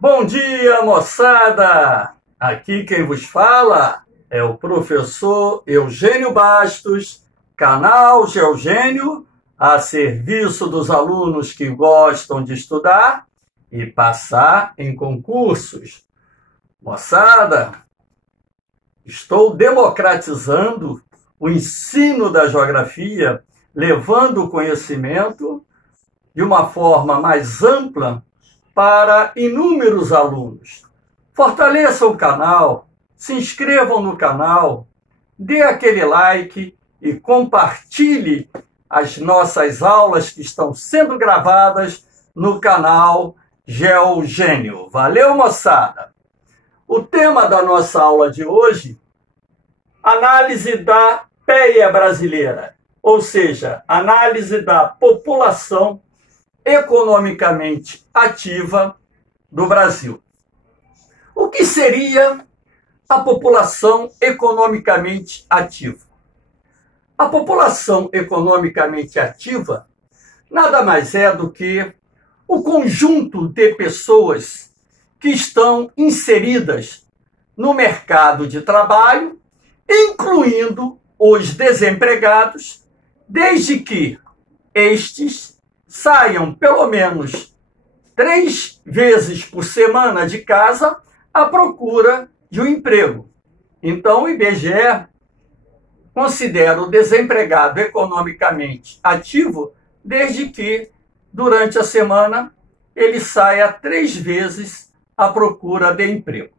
Bom dia, moçada! Aqui quem vos fala é o professor Eugênio Bastos, canal Geogênio, a serviço dos alunos que gostam de estudar e passar em concursos. Moçada, estou democratizando o ensino da geografia, levando o conhecimento de uma forma mais ampla para inúmeros alunos. Fortaleçam o canal, se inscrevam no canal, dê aquele like e compartilhe as nossas aulas que estão sendo gravadas no canal Geogênio. Valeu, moçada! O tema da nossa aula de hoje, análise da PEA brasileira, ou seja, análise da população economicamente ativa do Brasil. O que seria a população economicamente ativa? A população economicamente ativa nada mais é do que o conjunto de pessoas que estão inseridas no mercado de trabalho, incluindo os desempregados, desde que estes saiam pelo menos 3 vezes por semana de casa à procura de um emprego. Então, o IBGE considera o desempregado economicamente ativo desde que, durante a semana, ele saia 3 vezes à procura de emprego.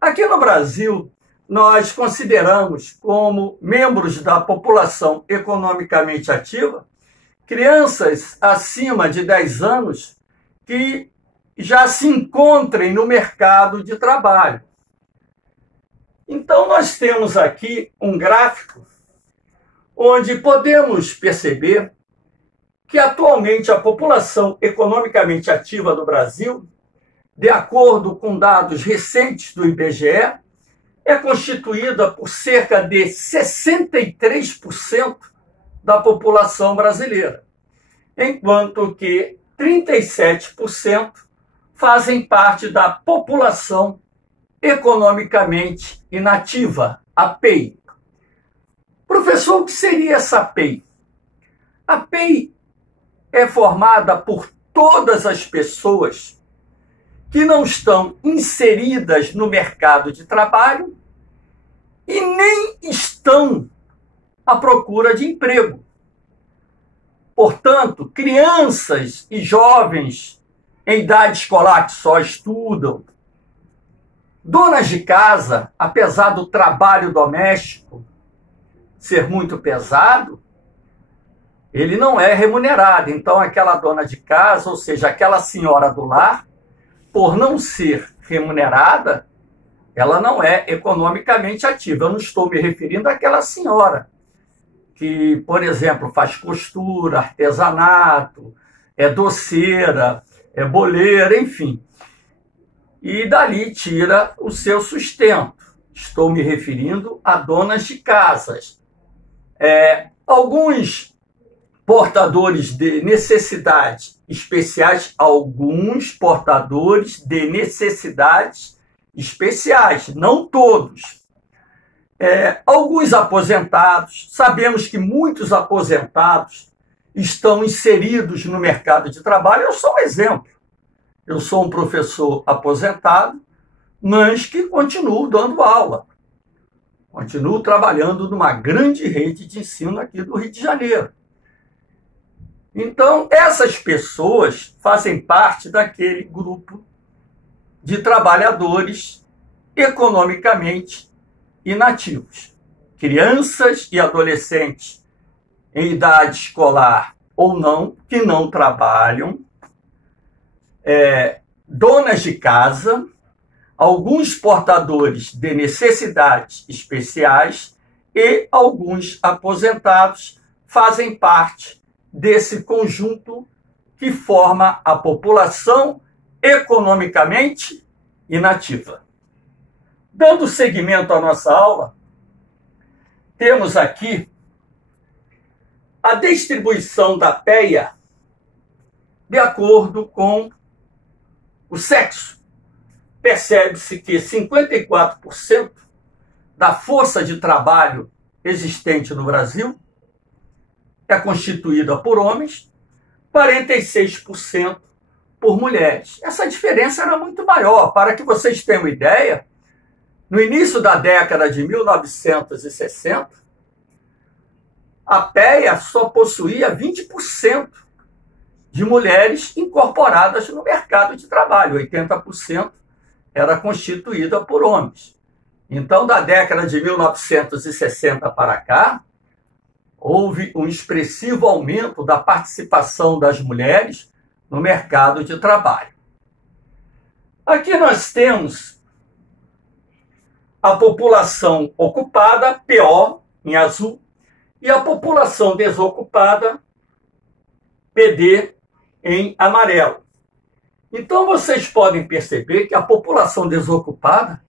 Aqui no Brasil, nós consideramos como membros da população economicamente ativa crianças acima de 10 anos que já se encontrem no mercado de trabalho. Então, nós temos aqui um gráfico onde podemos perceber que atualmente a população economicamente ativa do Brasil, de acordo com dados recentes do IBGE, é constituída por cerca de 63% da população brasileira, enquanto que 37% fazem parte da população economicamente inativa, a PEI. Professor, o que seria essa PEI? A PEI é formada por todas as pessoas que não estão inseridas no mercado de trabalho e nem estão à procura de emprego. Portanto, crianças e jovens em idade escolar que só estudam, donas de casa, apesar do trabalho doméstico ser muito pesado, ele não é remunerado. Então, aquela dona de casa, ou seja, aquela senhora do lar, por não ser remunerada, ela não é economicamente ativa. Eu não estou me referindo àquela senhora que, por exemplo, faz costura, artesanato, é doceira, é boleira, enfim. E dali tira o seu sustento. Estou me referindo a donas de casas. Alguns portadores de necessidades especiais, não todos. Alguns aposentados, sabemos que muitos aposentados estão inseridos no mercado de trabalho. Eu sou um exemplo. Eu sou um professor aposentado, mas que continuo dando aula. Continuo trabalhando numa grande rede de ensino aqui do Rio de Janeiro. Então, essas pessoas fazem parte daquele grupo de trabalhadores economicamente inativos. Crianças e adolescentes em idade escolar ou não, que não trabalham, donas de casa, alguns portadores de necessidades especiais e alguns aposentados fazem parte desse conjunto que forma a população economicamente inativa. Dando seguimento à nossa aula, temos aqui a distribuição da PEA de acordo com o sexo. percebe-se que 54% da força de trabalho existente no Brasil é constituída por homens, 46% por mulheres. Essa diferença era muito maior. Para que vocês tenham ideia, no início da década de 1960, a PEA só possuía 20% de mulheres incorporadas no mercado de trabalho, 80% era constituída por homens. Então, da década de 1960 para cá, houve um expressivo aumento da participação das mulheres no mercado de trabalho. Aqui nós temos a população ocupada, PO, em azul, e a população desocupada, PD, em amarelo. Então vocês podem perceber que a população desocupada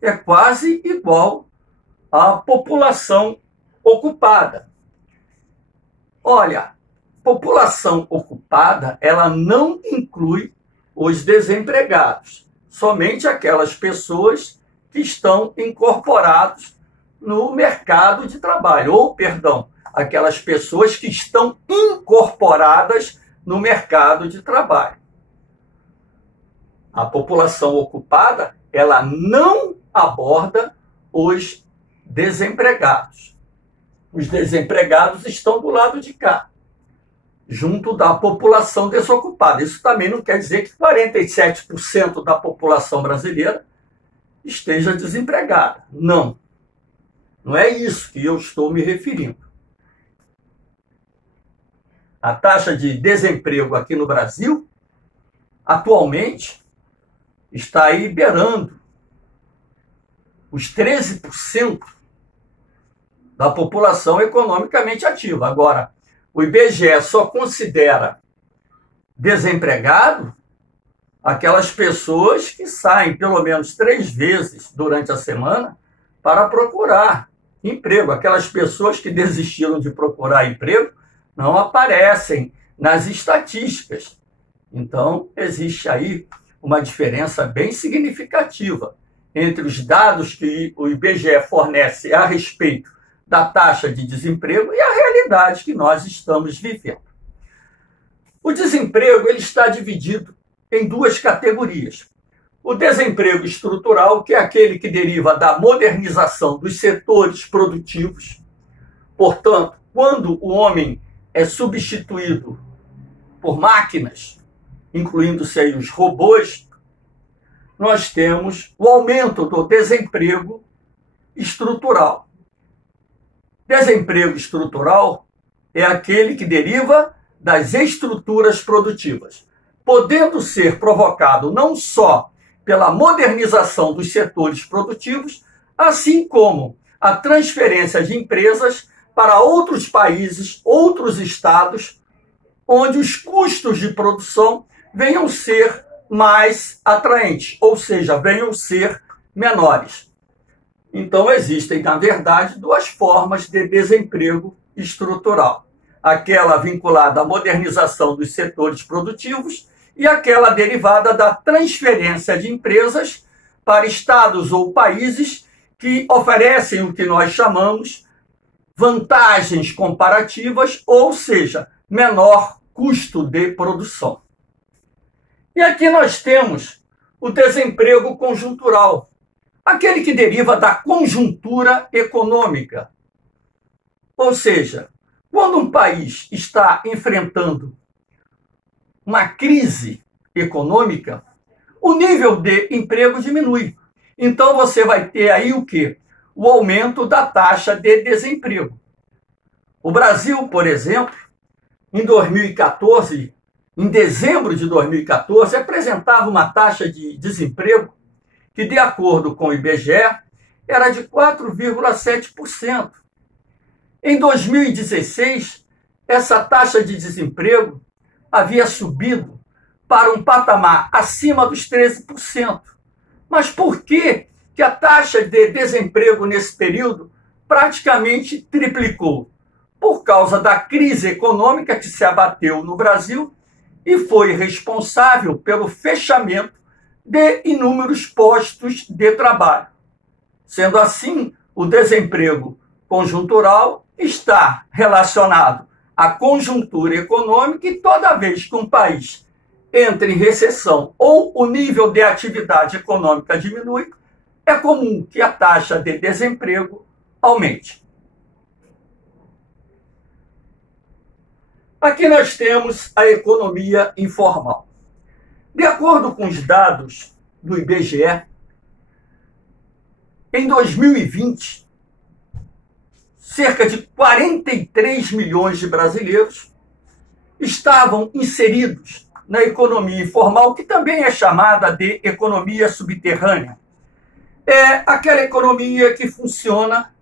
é quase igual à população ocupada. Olha, população ocupada, ela não inclui os desempregados, somente aquelas pessoas que estão incorporadas no mercado de trabalho, ou, perdão, aquelas pessoas que estão incorporadas no mercado de trabalho. A população ocupada, ela não aborda os desempregados. Os desempregados estão do lado de cá, junto da população desocupada. Isso também não quer dizer que 47% da população brasileira esteja desempregada. Não. Não é isso que eu estou me referindo. A taxa de desemprego aqui no Brasil, atualmente, está aí beirando os 13% da população economicamente ativa. Agora, o IBGE só considera desempregado aquelas pessoas que saem pelo menos 3 vezes durante a semana para procurar emprego. Aquelas pessoas que desistiram de procurar emprego não aparecem nas estatísticas. Então, existe aí uma diferença bem significativa entre os dados que o IBGE fornece a respeito da taxa de desemprego e a realidade que nós estamos vivendo. O desemprego ele está dividido em 2 categorias. O desemprego estrutural, que é aquele que deriva da modernização dos setores produtivos. Portanto, quando o homem é substituído por máquinas, incluindo-se aí os robôs, nós temos o aumento do desemprego estrutural. Desemprego estrutural é aquele que deriva das estruturas produtivas, podendo ser provocado não só pela modernização dos setores produtivos, assim como a transferência de empresas para outros países, outros estados, onde os custos de produção venham ser mais atraentes, ou seja, venham ser menores. Então, existem, na verdade, 2 formas de desemprego estrutural. Aquela vinculada à modernização dos setores produtivos e aquela derivada da transferência de empresas para estados ou países que oferecem o que nós chamamos vantagens comparativas, ou seja, menor custo de produção. E aqui nós temos o desemprego conjuntural, aquele que deriva da conjuntura econômica. Ou seja, quando um país está enfrentando uma crise econômica, o nível de emprego diminui. Então você vai ter aí o quê? O aumento da taxa de desemprego. O Brasil, por exemplo, em 2014, em dezembro de 2014, apresentava uma taxa de desemprego que, de acordo com o IBGE, era de 4,7%. Em 2016, essa taxa de desemprego havia subido para um patamar acima dos 13%. Mas por que a taxa de desemprego nesse período praticamente triplicou? Por causa da crise econômica que se abateu no Brasil e foi responsável pelo fechamento de inúmeros postos de trabalho. Sendo assim, o desemprego conjuntural está relacionado à conjuntura econômica e toda vez que um país entra em recessão ou o nível de atividade econômica diminui, é comum que a taxa de desemprego aumente. Aqui nós temos a economia informal. De acordo com os dados do IBGE, em 2020, cerca de 43 milhões de brasileiros estavam inseridos na economia informal, que também é chamada de economia subterrânea. É aquela economia que funciona,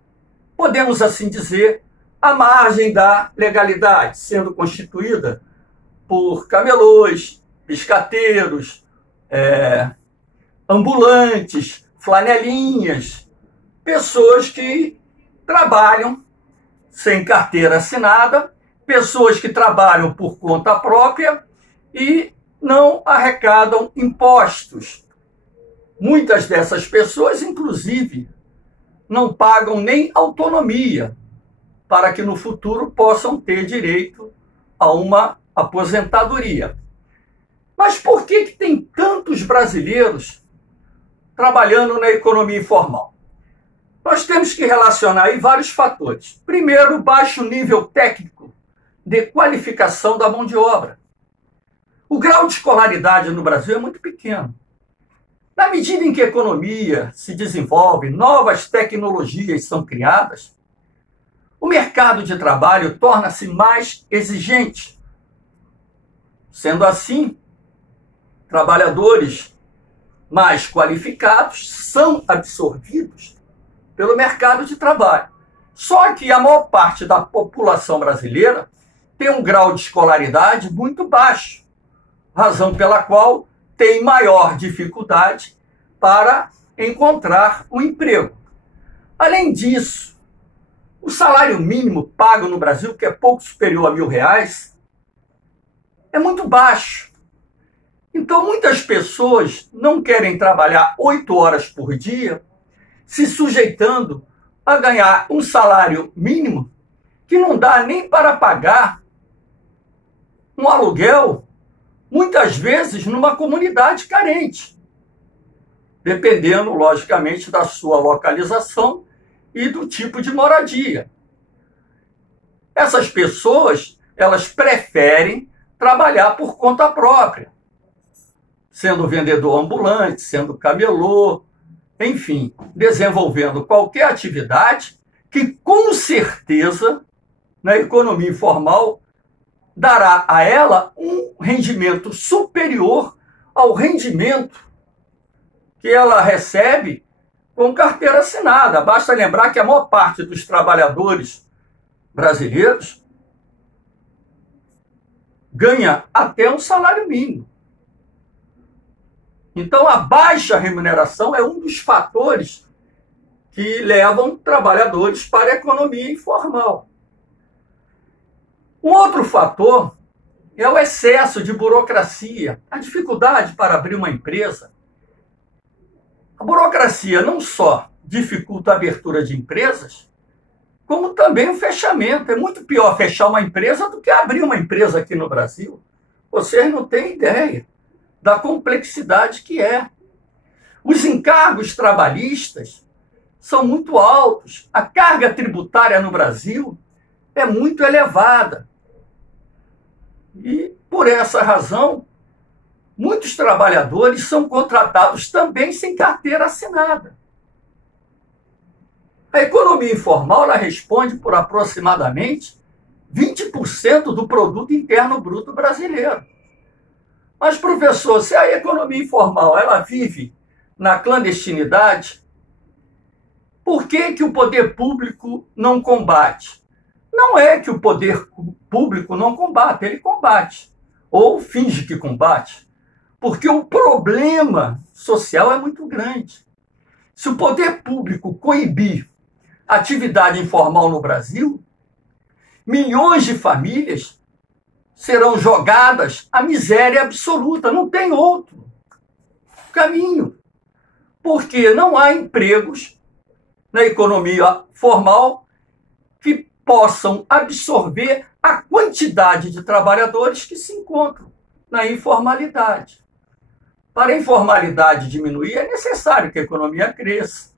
podemos assim dizer, à margem da legalidade, sendo constituída por camelôs, biscateiros, ambulantes, flanelinhas, pessoas que trabalham sem carteira assinada, pessoas que trabalham por conta própria e não arrecadam impostos. Muitas dessas pessoas, inclusive, não pagam nem autonomia para que no futuro possam ter direito a uma aposentadoria. Mas por que tem tantos brasileiros trabalhando na economia informal? Nós temos que relacionar aí vários fatores. Primeiro, o baixo nível técnico de qualificação da mão de obra. O grau de escolaridade no Brasil é muito pequeno. Na medida em que a economia se desenvolve, novas tecnologias são criadas, o mercado de trabalho torna-se mais exigente. Sendo assim, trabalhadores mais qualificados são absorvidos pelo mercado de trabalho. Só que a maior parte da população brasileira tem um grau de escolaridade muito baixo, razão pela qual tem maior dificuldade para encontrar um emprego. Além disso, o salário mínimo pago no Brasil, que é pouco superior a R$1.000, é muito baixo. Então, muitas pessoas não querem trabalhar 8 horas por dia, se sujeitando a ganhar um salário mínimo que não dá nem para pagar um aluguel, muitas vezes numa comunidade carente, dependendo, logicamente, da sua localização e do tipo de moradia. Essas pessoas, elas preferem trabalhar por conta própria, sendo vendedor ambulante, sendo camelô, enfim, desenvolvendo qualquer atividade que, com certeza, na economia informal, dará a ela um rendimento superior ao rendimento que ela recebe com carteira assinada. Basta lembrar que a maior parte dos trabalhadores brasileiros ganha até um salário mínimo. Então, a baixa remuneração é um dos fatores que levam trabalhadores para a economia informal. Um outro fator é o excesso de burocracia, a dificuldade para abrir uma empresa. A burocracia não só dificulta a abertura de empresas, como também o fechamento. É muito pior fechar uma empresa do que abrir uma empresa aqui no Brasil. Vocês não têm ideia da complexidade que é. Os encargos trabalhistas são muito altos. A carga tributária no Brasil é muito elevada. E, por essa razão, muitos trabalhadores são contratados também sem carteira assinada. A economia informal ela responde por aproximadamente 20% do produto interno bruto brasileiro. Mas, professor, se a economia informal ela vive na clandestinidade, por que o poder público não combate? Não é que o poder público não combate, ele combate, ou finge que combate, porque o problema social é muito grande. Se o poder público coibir a atividade informal no Brasil, milhões de famílias serão jogadas à miséria absoluta, não tem outro caminho, porque não há empregos na economia formal que possam absorver a quantidade de trabalhadores que se encontram na informalidade. Para a informalidade diminuir, é necessário que a economia cresça,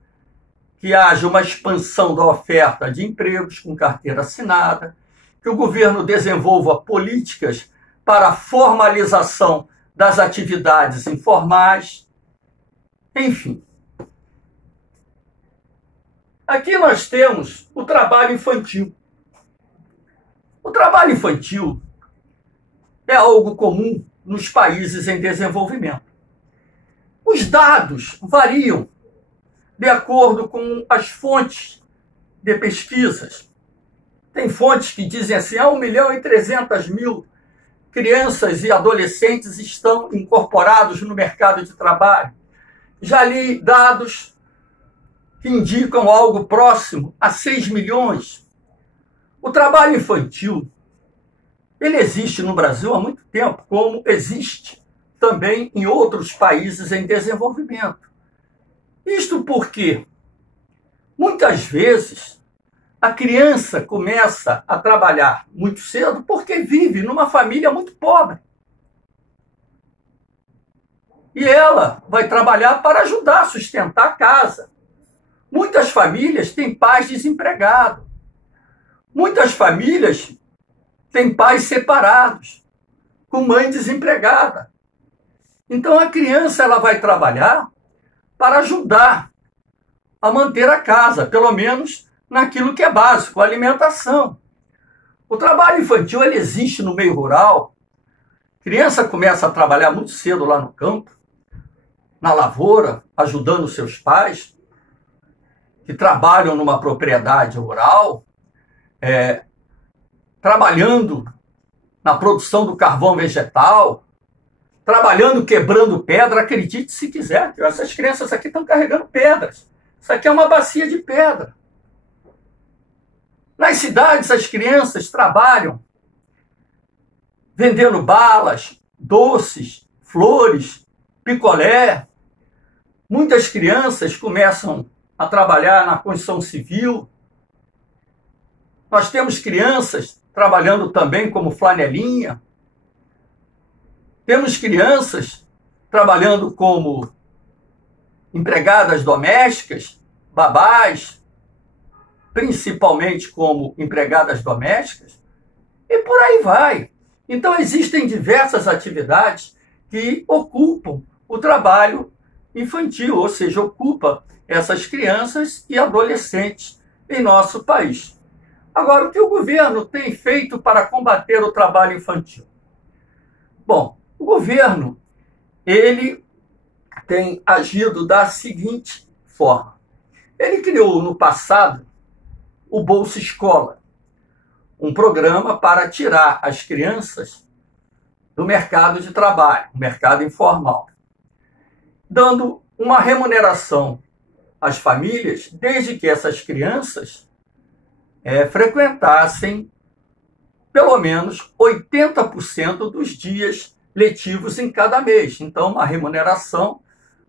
que haja uma expansão da oferta de empregos com carteira assinada, que o governo desenvolva políticas para a formalização das atividades informais, enfim. Aqui nós temos o trabalho infantil. O trabalho infantil é algo comum nos países em desenvolvimento. Os dados variam de acordo com as fontes de pesquisas. Tem fontes que dizem assim, 1.300.000 crianças e adolescentes estão incorporados no mercado de trabalho. Já li dados que indicam algo próximo a 6 milhões. O trabalho infantil, ele existe no Brasil há muito tempo, como existe também em outros países em desenvolvimento. Isto porque, muitas vezes, a criança começa a trabalhar muito cedo porque vive numa família muito pobre. E ela vai trabalhar para ajudar a sustentar a casa. Muitas famílias têm pais desempregados. Muitas famílias têm pais separados, com mãe desempregada. Então a criança ela vai trabalhar para ajudar a manter a casa, pelo menos naquilo que é básico, a alimentação. O trabalho infantil ele existe no meio rural. A criança começa a trabalhar muito cedo lá no campo, na lavoura, ajudando seus pais, que trabalham numa propriedade rural, trabalhando na produção do carvão vegetal, trabalhando, quebrando pedra, acredite se quiser. Essas crianças aqui estão carregando pedras. Isso aqui é uma bacia de pedra. Nas cidades, as crianças trabalham vendendo balas, doces, flores, picolé. Muitas crianças começam a trabalhar na construção civil. Nós temos crianças trabalhando também como flanelinha. Temos crianças trabalhando como empregadas domésticas, babás, principalmente como empregadas domésticas, e por aí vai. Então, existem diversas atividades que ocupam o trabalho infantil, ou seja, ocupa essas crianças e adolescentes em nosso país. Agora, o que o governo tem feito para combater o trabalho infantil? Bom, o governo, ele tem agido da seguinte forma. Ele criou no passado o Bolsa Escola, um programa para tirar as crianças do mercado de trabalho, mercado informal, dando uma remuneração às famílias desde que essas crianças frequentassem pelo menos 80% dos dias letivos em cada mês. Então, uma remuneração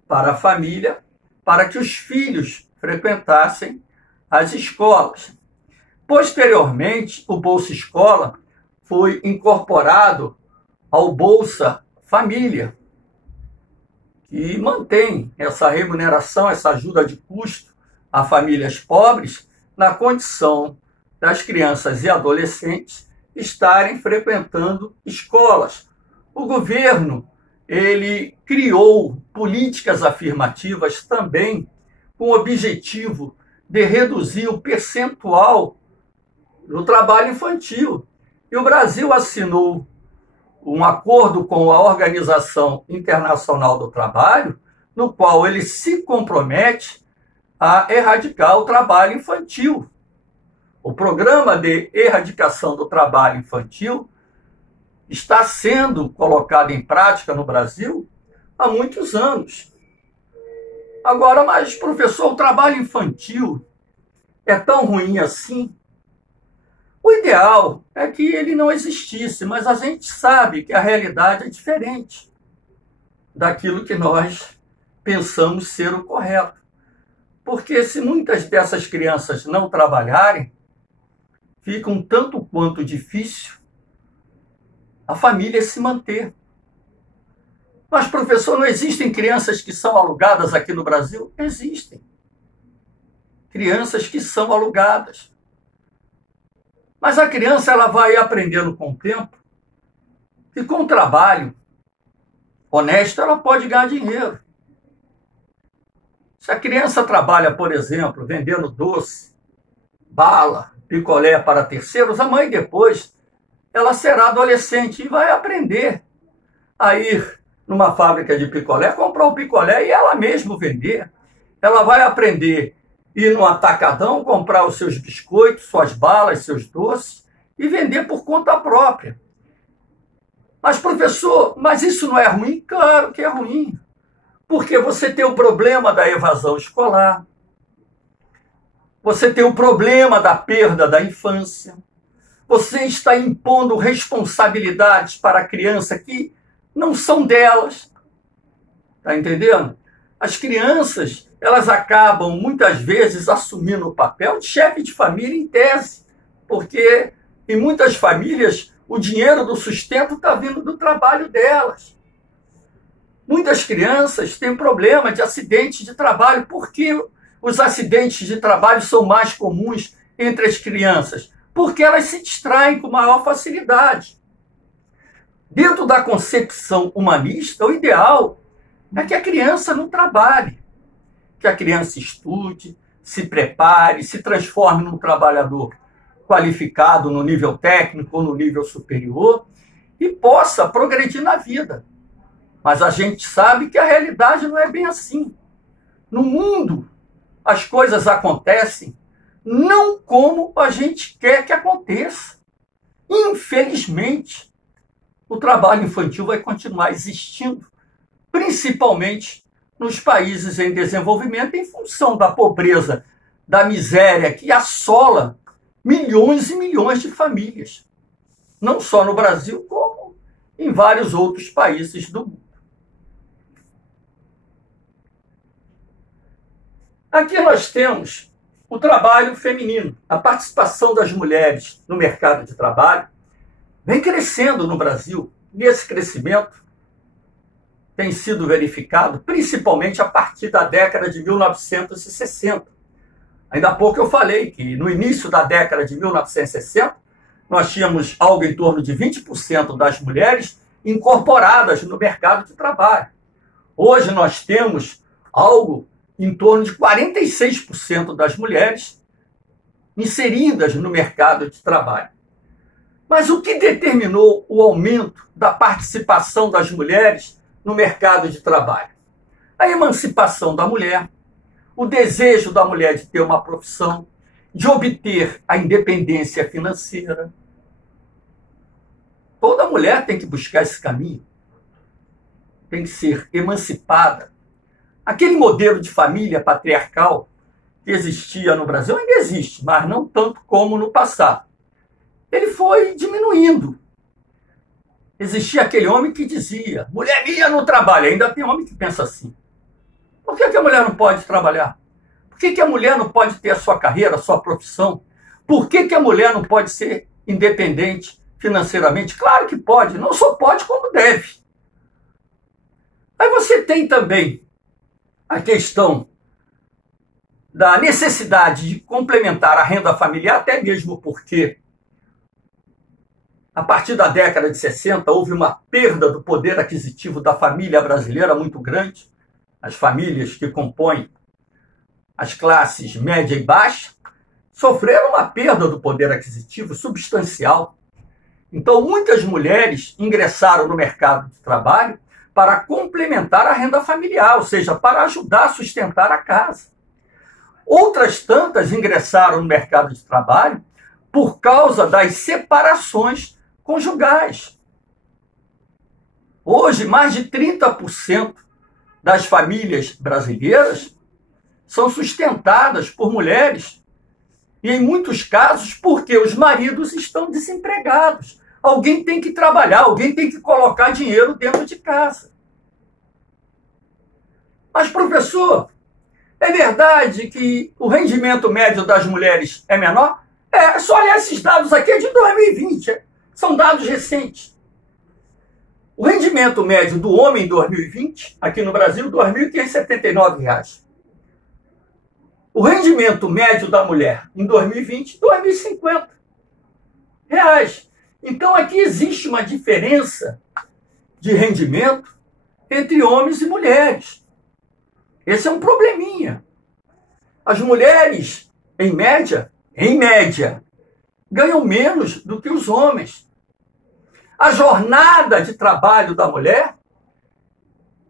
para a família, para que os filhos frequentassem as escolas. Posteriormente, o Bolsa Escola foi incorporado ao Bolsa Família, que mantém essa remuneração, essa ajuda de custo a famílias pobres, na condição das crianças e adolescentes estarem frequentando escolas. O governo, ele criou políticas afirmativas também com o objetivo de reduzir o percentual do trabalho infantil. E o Brasil assinou um acordo com a Organização Internacional do Trabalho, no qual ele se compromete a erradicar o trabalho infantil. O programa de erradicação do trabalho infantil está sendo colocado em prática no Brasil há muitos anos. Agora, mas, professor, o trabalho infantil é tão ruim assim? O ideal é que ele não existisse, mas a gente sabe que a realidade é diferente daquilo que nós pensamos ser o correto. Porque se muitas dessas crianças não trabalharem, fica um tanto quanto difícil a família se manter. Mas, professor, não existem crianças que são alugadas aqui no Brasil? Existem. Crianças que são alugadas. Mas a criança ela vai aprendendo com o tempo que com o trabalho honesto ela pode ganhar dinheiro. Se a criança trabalha, por exemplo, vendendo doce, bala, picolé para terceiros, a mãe depois ela será adolescente e vai aprender a ir numa fábrica de picolé, comprar o picolé e ela mesma vender. Ela vai aprender a ir no atacadão, comprar os seus biscoitos, suas balas, seus doces e vender por conta própria. Mas, professor, mas isso não é ruim? Claro que é ruim. Porque você tem o problema da evasão escolar, você tem o problema da perda da infância, você está impondo responsabilidades para a criança que não são delas. Está entendendo? As crianças, elas acabam muitas vezes assumindo o papel de chefe de família em tese, porque em muitas famílias o dinheiro do sustento está vindo do trabalho delas. Muitas crianças têm problema de acidente de trabalho. Por que os acidentes de trabalho são mais comuns entre as crianças? Porque elas se distraem com maior facilidade. Dentro da concepção humanista, o ideal é que a criança não trabalhe, que a criança estude, se prepare, se transforme num trabalhador qualificado no nível técnico ou no nível superior e possa progredir na vida. Mas a gente sabe que a realidade não é bem assim. No mundo, as coisas acontecem não como a gente quer que aconteça. Infelizmente, o trabalho infantil vai continuar existindo, principalmente nos países em desenvolvimento, em função da pobreza, da miséria que assola milhões e milhões de famílias. Não só no Brasil, como em vários outros países do mundo. Aqui nós temos o trabalho feminino. A participação das mulheres no mercado de trabalho vem crescendo no Brasil. E esse crescimento tem sido verificado principalmente a partir da década de 1960. Ainda há pouco eu falei que no início da década de 1960, nós tínhamos algo em torno de 20% das mulheres incorporadas no mercado de trabalho. Hoje nós temos algo em torno de 46% das mulheres inseridas no mercado de trabalho. Mas o que determinou o aumento da participação das mulheres no mercado de trabalho? A emancipação da mulher, o desejo da mulher de ter uma profissão, de obter a independência financeira. Toda mulher tem que buscar esse caminho, tem que ser emancipada. Aquele modelo de família patriarcal que existia no Brasil ainda existe, mas não tanto como no passado. Ele foi diminuindo. Existia aquele homem que dizia, mulher minha não trabalha. Ainda tem homem que pensa assim. Por que a mulher não pode trabalhar? Por que a mulher não pode ter a sua carreira, a sua profissão? Por que a mulher não pode ser independente financeiramente? Claro que pode, não só pode como deve. Aí você tem também a questão da necessidade de complementar a renda familiar, até mesmo porque a partir da década de 60 houve uma perda do poder aquisitivo da família brasileira muito grande. As famílias que compõem as classes média e baixa sofreram uma perda do poder aquisitivo substancial. Então, muitas mulheres ingressaram no mercado de trabalho para complementar a renda familiar, ou seja, para ajudar a sustentar a casa. Outras tantas ingressaram no mercado de trabalho por causa das separações conjugais. Hoje, mais de 30% das famílias brasileiras são sustentadas por mulheres e, em muitos casos, porque os maridos estão desempregados. Alguém tem que trabalhar, alguém tem que colocar dinheiro dentro de casa. Mas, professor, é verdade que o rendimento médio das mulheres é menor? É só olhar esses dados aqui, é de 2020, são dados recentes. O rendimento médio do homem em 2020, aqui no Brasil, R$ 2.579. O rendimento médio da mulher em 2020, R$ 2.050. Então aqui existe uma diferença de rendimento entre homens e mulheres. Esse é um probleminha. As mulheres, em média, ganham menos do que os homens. A jornada de trabalho da mulher,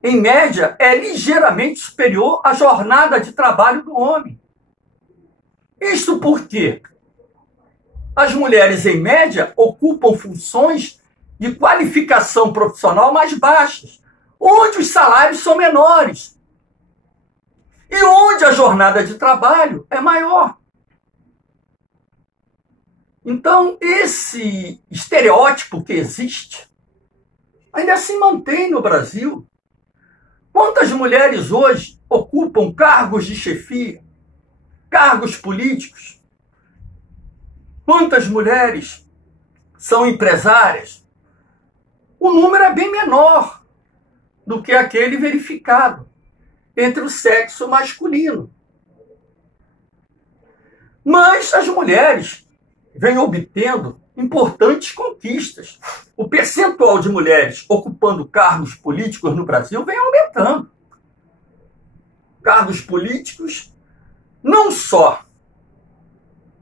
em média, é ligeiramente superior à jornada de trabalho do homem. Isto porque as mulheres, em média, ocupam funções de qualificação profissional mais baixas, onde os salários são menores e onde a jornada de trabalho é maior. Então, esse estereótipo que existe ainda se mantém no Brasil. Quantas mulheres hoje ocupam cargos de chefia, cargos políticos? Quantas mulheres são empresárias? O número é bem menor do que aquele verificado entre o sexo masculino. Mas as mulheres vêm obtendo importantes conquistas. O percentual de mulheres ocupando cargos políticos no Brasil vem aumentando. Cargos políticos não só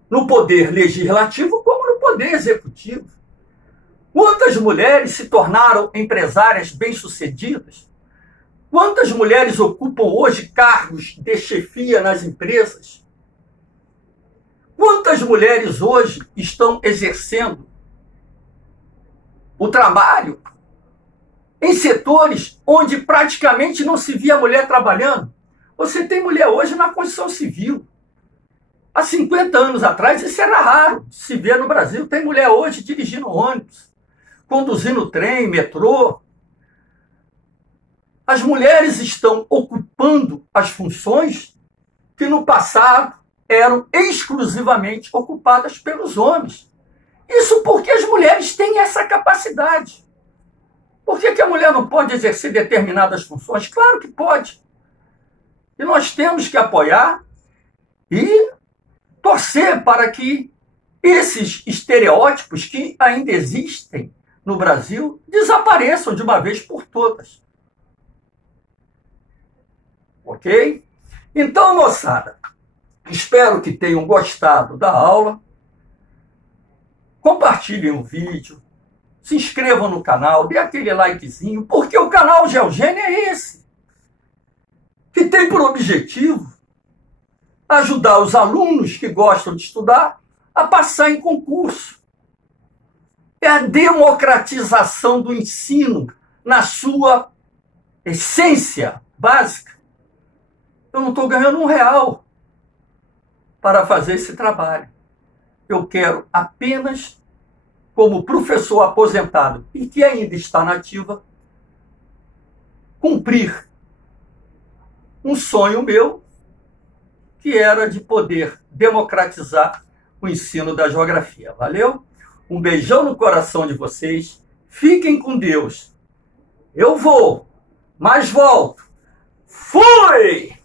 no poder legislativo, como no poder executivo. Quantas mulheres se tornaram empresárias bem-sucedidas? Quantas mulheres ocupam hoje cargos de chefia nas empresas? Quantas mulheres hoje estão exercendo o trabalho em setores onde praticamente não se via mulher trabalhando? Você tem mulher hoje na construção civil. Há 50 anos atrás isso era raro de se ver no Brasil. Tem mulher hoje dirigindo ônibus, conduzindo trem, metrô. As mulheres estão ocupando as funções que no passado eram exclusivamente ocupadas pelos homens. Isso porque as mulheres têm essa capacidade. Por que a mulher não pode exercer determinadas funções? Claro que pode. E nós temos que apoiar e torcer para que esses estereótipos que ainda existem no Brasil desapareçam de uma vez por todas. Ok? Então, moçada, espero que tenham gostado da aula. Compartilhem o vídeo, se inscrevam no canal, dê aquele likezinho, porque o canal Geogênio é esse, que tem por objetivo ajudar os alunos que gostam de estudar a passar em concurso. É a democratização do ensino na sua essência básica. Eu não estou ganhando R$1 para fazer esse trabalho. Eu quero apenas, como professor aposentado e que ainda está na ativa, cumprir um sonho meu, que era de poder democratizar o ensino da geografia. Valeu? Um beijão no coração de vocês. Fiquem com Deus. Eu vou, mas volto. Fui!